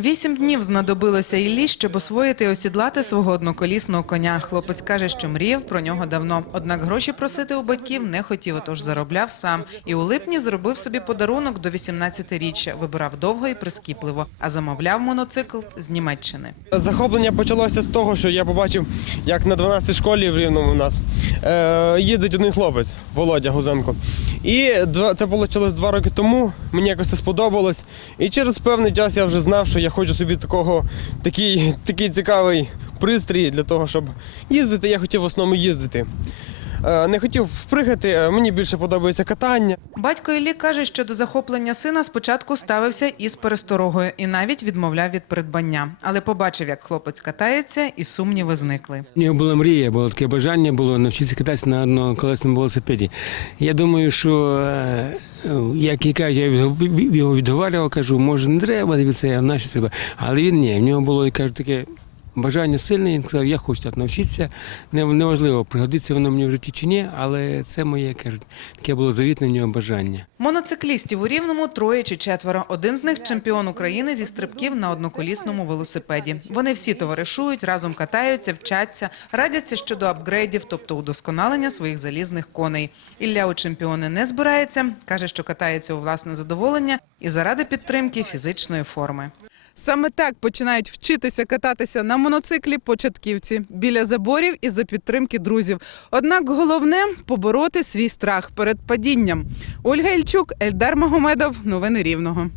Вісім днів знадобилося Іллі, щоб освоїти і осідлати свого одноколісного коня. Хлопець каже, що мріяв про нього давно. Однак гроші просити у батьків не хотів, тож заробляв сам. І у липні зробив собі подарунок до 18-річчя. Вибирав довго і прискіпливо, а замовляв мотоцикл з Німеччини. Захоплення почалося з того, що я побачив, як на 12 школі в Рівному у нас е, їздить один хлопець, Володя Гузенко. І це почалось два роки тому. Мені якось це сподобалось. І через певний час я вже знав, що я хочу собі такого, такий, такий цікавий пристрій для того, щоб їздити. Я хотів в основному їздити. Е, не хотів впригати, е, мені більше подобається катання. Батько Іллі каже, що до захоплення сина спочатку ставився із пересторогою і навіть відмовляв від придбання. Але побачив, як хлопець катається, і сумніви зникли. У нього була мрія, було таке бажання було навчитися кататися на одноколесному велосипеді. Я думаю, що е, як і кажуть, я його відговарював, кажу, може не треба тобі це, а нащо треба. Але він ні, в нього було я кажу, таке. Бажання сильне, він сказав, я хочу так навчитися. Неважливо, пригодиться воно мені в житті чи ні, але це моє таке було завітне в нього бажання. Моноциклістів у Рівному троє чи четверо. Один з них чемпіон України зі стрибків на одноколісному велосипеді. Вони всі товаришують, разом катаються, вчаться, радяться щодо апгрейдів, тобто удосконалення своїх залізних коней. Ілля у чемпіони не збирається, каже, що катається у власне задоволення і заради підтримки фізичної форми. Саме так починають вчитися кататися на моноциклі початківці біля заборів і за підтримки друзів. Однак головне побороти свій страх перед падінням. Ольга Ільчук, Ельдар Магомедов. Новини Рівного.